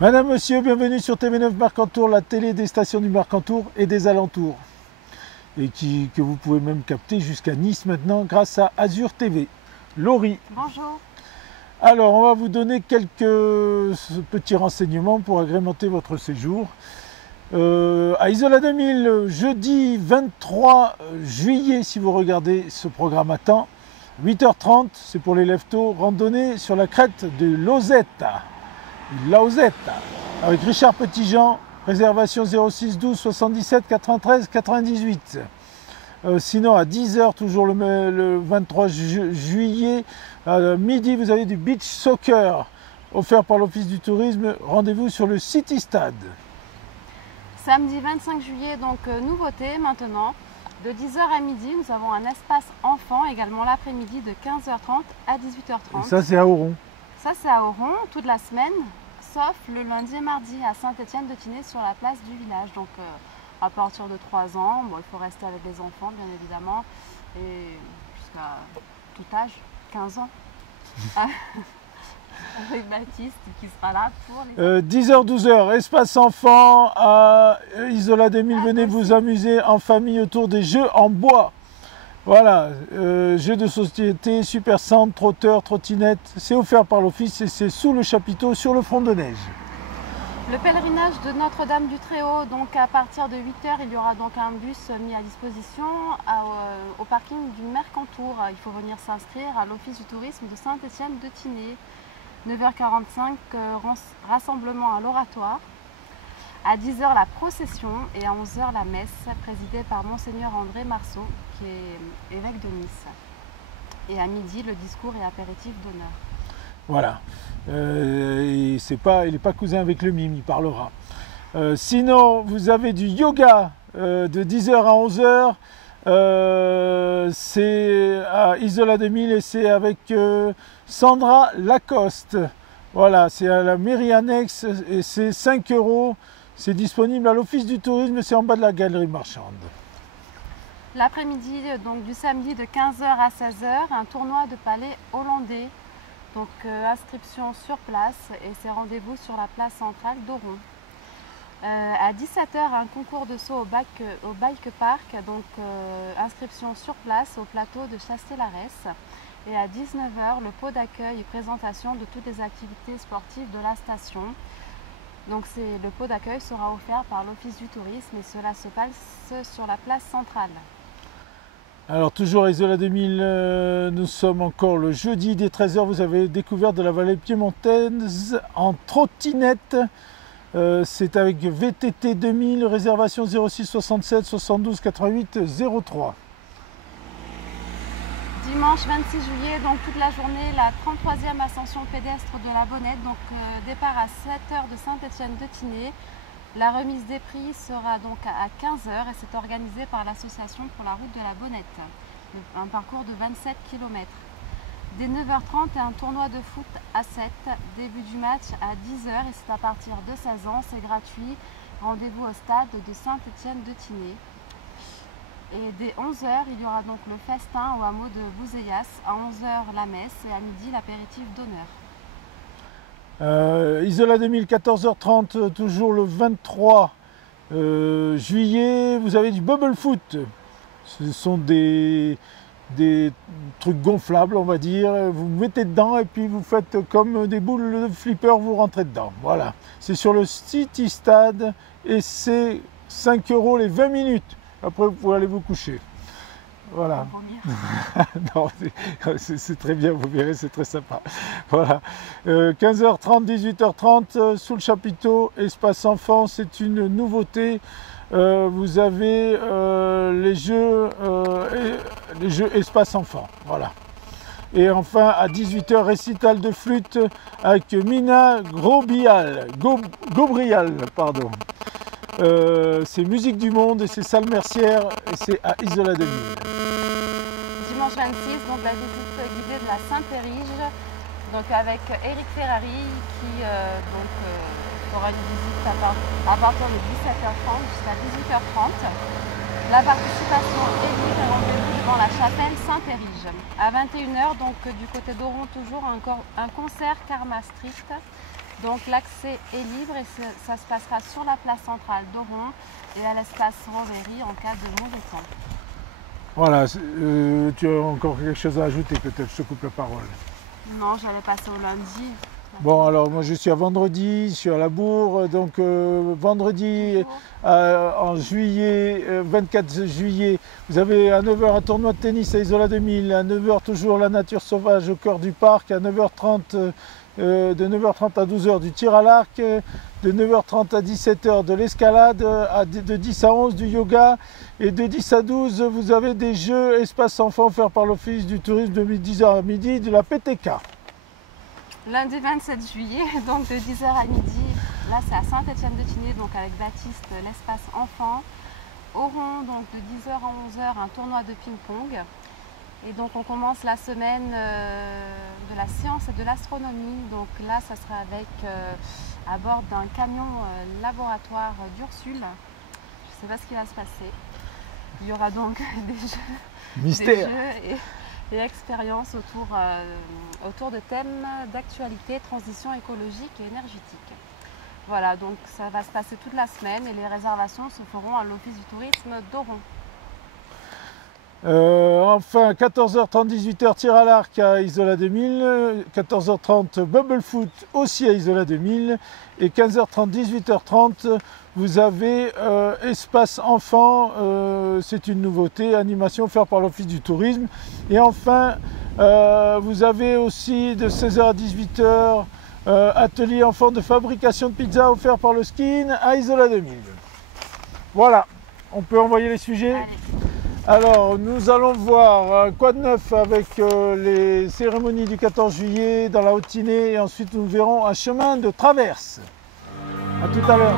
Madame, monsieur, bienvenue sur TV9 Mercantour, la télé des stations du Mercantour et des alentours. Et que vous pouvez même capter jusqu'à Nice maintenant grâce à Azur TV. Laurie. Bonjour. Alors, on va vous donner quelques petits renseignements pour agrémenter votre séjour. À Isola 2000, jeudi 23 juillet, si vous regardez ce programme à temps, 8h30, c'est pour les lève-tôt, randonnée sur la crête de Lausetta, avec Richard Petitjean, réservation 06 12 77 93 98. Sinon à 10h, toujours le 23 juillet, à midi, vous avez du beach soccer offert par l'Office du tourisme. Rendez-vous sur le City Stade. Samedi 25 juillet, donc nouveauté maintenant. De 10h à midi, nous avons un espace enfant, également l'après-midi de 15h30 à 18h30. Et ça, c'est à Oron. Ça, c'est à Oron, toute la semaine, sauf le lundi et mardi à Saint-Étienne-de-Tinée sur la place du village. Donc, à partir de 3 ans, bon, il faut rester avec les enfants, bien évidemment, et jusqu'à tout âge, 15 ans. Avec Baptiste qui sera là pour les 10h, 12h, espace enfant à Isola 2000, venez vous amuser en famille autour des jeux en bois. Voilà, jeux de société, super centre, trotteur, trottinette, c'est offert par l'office et c'est sous le chapiteau sur le front de neige. Le pèlerinage de Notre-Dame du Très-Haut, donc à partir de 8h, il y aura donc un bus mis à disposition au parking du Mercantour. Il faut venir s'inscrire à l'Office du tourisme de Saint-Étienne-de-Tinée. 9h45, rassemblement à l'oratoire. À 10h, la procession et à 11h, la messe, présidée par Monseigneur André Marceau, qui est évêque de Nice. Et à midi, le discours et apéritif d'honneur. Voilà. Il n'est pas cousin avec le mime, il parlera. Sinon, vous avez du yoga de 10h à 11h. C'est à Isola 2000 et c'est avec Sandra Lacoste. Voilà, c'est à la mairie annexe et c'est 5 €. C'est disponible à l'Office du tourisme, c'est en bas de la galerie marchande. L'après-midi, donc du samedi de 15h à 16h, un tournoi de palais hollandais. Donc inscription sur place et c'est rendez-vous sur la place centrale d'Oron. À 17h, un concours de saut au bike park, donc inscription sur place au plateau de Chastel-Arès. Et à 19h, le pot d'accueil et présentation de toutes les activités sportives de la station. Donc le pot d'accueil sera offert par l'Office du tourisme et cela se passe sur la place centrale. Alors toujours à Isola 2000, nous sommes encore le jeudi dès 13h, vous avez découvert de la vallée piémontaise en trottinette. C'est avec VTT 2000, réservation 06 67 72 88 03. Dimanche 26 juillet, donc toute la journée, la 33e ascension pédestre de la Bonnette, donc départ à 7h de Saint-Étienne-de-Tinée. La remise des prix sera donc à 15h et c'est organisé par l'association pour la route de la Bonnette. Un parcours de 27 km. Dès 9h30, un tournoi de foot à 7, début du match à 10h et c'est à partir de 16 ans, c'est gratuit. Rendez-vous au stade de Saint-Étienne-de-Tinée. Et dès 11h, il y aura donc le festin au hameau de Bouzéas. À 11h, la messe et à midi, l'apéritif d'honneur. Isola 2000, 14h30, toujours le 23 juillet, vous avez du bubble foot. Ce sont des trucs gonflables, on va dire. Vous mettez dedans et puis vous faites comme des boules de flipper, vous rentrez dedans. Voilà. C'est sur le City Stade et c'est 5 € les 20 minutes. Après, vous pouvez aller vous coucher. Voilà. Non, c'est très bien, vous verrez, c'est très sympa. Voilà. 15h30, 18h30, sous le chapiteau, espace enfant, c'est une nouveauté. Vous avez les jeux espace enfant. Voilà. Et enfin, à 18h, récital de flûte avec Mina Gobrial, pardon. C'est Musique du Monde et c'est Salle Mercière et c'est à Isola 2000. Dimanche 26, donc la visite guidée de la Saint-Érige, donc avec Eric Ferrari qui fera une visite à partir de 17h30 jusqu'à 18h30. La participation est libre et rendez-vous devant la chapelle Saint-Érige. À 21h, donc du côté d'Oron toujours, un concert Karma Street Donc l'accès est libre et ça se passera sur la place centrale d'Oron et à l'espace Rovery en cas de mauvais temps. Voilà, tu as encore quelque chose à ajouter peut-être, je te coupe la parole. Non, j'allais passer au lundi. Bon, alors moi je suis à vendredi, je suis à la Bourre, donc vendredi en juillet, 24 juillet, vous avez à 9 h un tournoi de tennis à Isola 2000, à 9 h toujours la nature sauvage au cœur du parc, à 9 h 30, de 9 h 30 à 12 h du tir à l'arc, de 9 h 30 à 17 h de l'escalade, de 10 à 11 du yoga, et de 10 à 12 vous avez des jeux espace enfants offerts par l'Office du tourisme de 10 h à midi de la PTK. Lundi 27 juillet, donc de 10 h à midi, là c'est à Saint-Étienne-de-Tinée, donc avec Baptiste, l'espace enfant. Oron, donc de 10 h à 11 h, un tournoi de ping-pong. Et donc on commence la semaine de la science et de l'astronomie. Donc là, ça sera avec à bord d'un camion laboratoire d'Ursule. Je ne sais pas ce qui va se passer. Il y aura donc des jeux, Mystère. Et expériences autour de thèmes d'actualité, transition écologique et énergétique. Voilà, donc ça va se passer toute la semaine et les réservations se feront à l'Office du tourisme d'Oron. Enfin, 14h30, 18 h tir à l'arc à Isola 2000, 14h30 bubble foot aussi à Isola 2000 et 15h30, 18h30 vous avez espace enfant, c'est une nouveauté, animation offerte par l'Office du tourisme. Et enfin, vous avez aussi de 16 h à 18 h atelier enfant de fabrication de pizza offert par le Skin à Isola 2000. Voilà, on peut envoyer les sujets. Allez. Alors, nous allons voir quoi de neuf avec les cérémonies du 14 juillet dans la Haute-Tinée et ensuite nous verrons un chemin de traverse. A tout à l'heure.